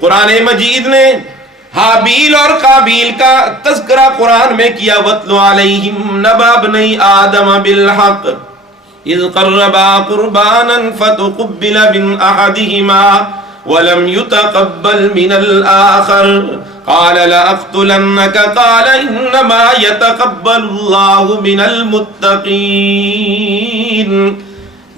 قرآن مجید نے حابیل اور قابیل کا تذکرہ قرآن میں کیا، وَاتْلُ عَلَيْهِمْ نَبَأَ ابْنَيْ آدَمَ بِالْحَقِّ إِذْ قَرَّبَا قُرْبَانًا فَتُقُبِّلَ مِنْ أَحَدِهِمَا وَلَمْ يُتَقَبَّلْ مِنَ الْآخَرِ قَالَ لَأَقْتُلَنَّكَ قَالَ إِنَّمَا يَتَقَبَّلُ اللَّهُ مِنَ الْمُتَّقِينَ۔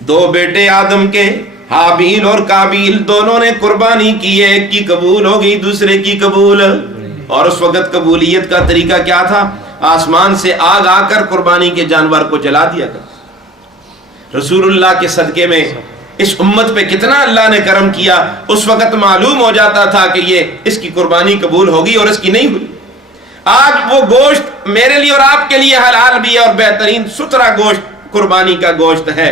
دو بیٹے آدم کے حابیل اور قابیل دونوں نے قربانی کی، ایک کی قبول ہو گئی دوسرے کی قبول، اور اس وقت قبولیت کا طریقہ کیا تھا؟ آسمان سے آگ آ کر قربانی کے جانور کو جلا دیا کرتا۔ رسول اللہ کے صدقے میں اس امت پہ کتنا اللہ نے کرم کیا، اس وقت معلوم ہو جاتا تھا کہ یہ اس کی قربانی قبول ہوگی اور اس کی نہیں ہوئی۔ آج وہ گوشت میرے لیے اور آپ کے لیے حلال بھی ہے اور بہترین ستھرا گوشت قربانی کا گوشت ہے،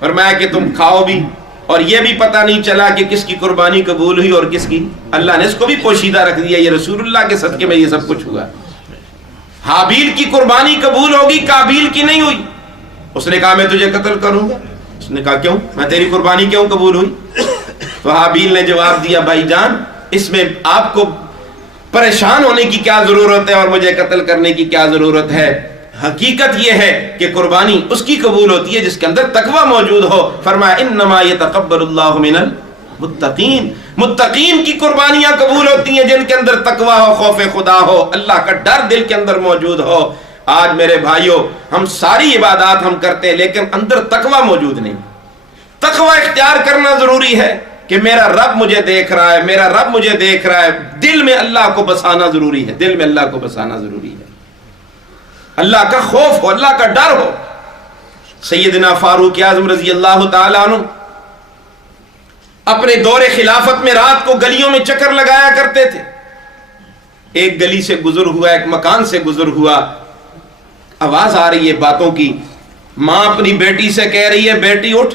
فرمایا کہ تم کھاؤ بھی، اور یہ بھی پتہ نہیں چلا کہ کس کی قربانی قبول ہوئی اور کس کی، اللہ نے اس کو بھی پوشیدہ رکھ دیا۔ یہ رسول اللہ کے صدقے میں یہ سب کچھ ہوا۔ حابیل کی قربانی قبول ہوگی، قابیل کی نہیں ہوئی۔ اس نے کہا میں تجھے قتل کروں گا۔ اس نے کہا کیوں؟ میں تیری قربانی کیوں قبول ہوئی؟ تو حابیل نے جواب دیا بھائی جان، اس میں آپ کو پریشان ہونے کی کیا ضرورت ہے اور مجھے قتل کرنے کی کیا ضرورت ہے؟ حقیقت یہ ہے کہ قربانی اس کی قبول ہوتی ہے جس کے اندر تقوی موجود ہو۔ فرمایا انما یتقبل اللہ من المتقین، متقین کی قربانیاں قبول ہوتی ہیں جن کے اندر تقوی ہو، خوف خدا ہو، اللہ کا ڈر دل کے اندر موجود ہو۔ آج میرے بھائیوں، ہم ساری عبادات ہم کرتے ہیں لیکن اندر تقوی موجود نہیں۔ تقوی اختیار کرنا ضروری ہے کہ میرا رب مجھے دیکھ رہا ہے، میرا رب مجھے دیکھ رہا ہے، دل میں اللہ کو بسانا ضروری ہے، دل میں اللہ کو بسانا ضروری ہے، اللہ کا خوف ہو، اللہ کا ڈر ہو۔ سیدنا فاروق اعظم رضی اللہ تعالیٰ عنہ اپنے دور خلافت میں رات کو گلیوں میں چکر لگایا کرتے تھے۔ ایک گلی سے گزر ہوا، ایک مکان سے گزر ہوا، آواز آ رہی ہے باتوں کی۔ ماں اپنی بیٹی سے کہہ رہی ہے بیٹی اٹھ،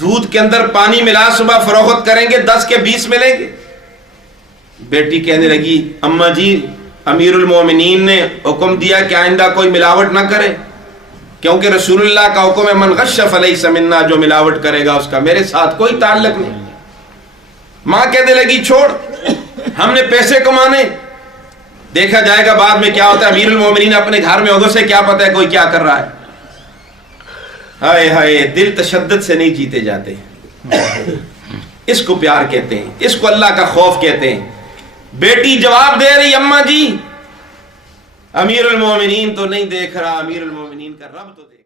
دودھ کے اندر پانی ملا، صبح فروخت کریں گے 10 کے 20 ملیں گے۔ بیٹی کہنے لگی اماں جی امیر المومنین نے حکم دیا کہ آئندہ کوئی ملاوٹ نہ کرے، کیونکہ رسول اللہ کا حکم ہے من غش فلیس منا، جو ملاوٹ کرے گا اس کا میرے ساتھ کوئی تعلق نہیں۔ ماں کہنے لگی چھوڑ، ہم نے پیسے کمانے، دیکھا جائے گا بعد میں کیا ہوتا ہے۔ امیر المومنین اپنے گھر میں ہوگا، سے کیا پتہ ہے کوئی کیا کر رہا ہے۔ ہائے ہائے، دل تشدد سے نہیں جیتے جاتے، اس کو پیار کہتے ہیں، اس کو اللہ کا خوف کہتے ہیں۔ بیٹی جواب دے رہی اماں جی امیر المومنین تو نہیں دیکھ رہا، امیر المومنین کا رب تو دیکھ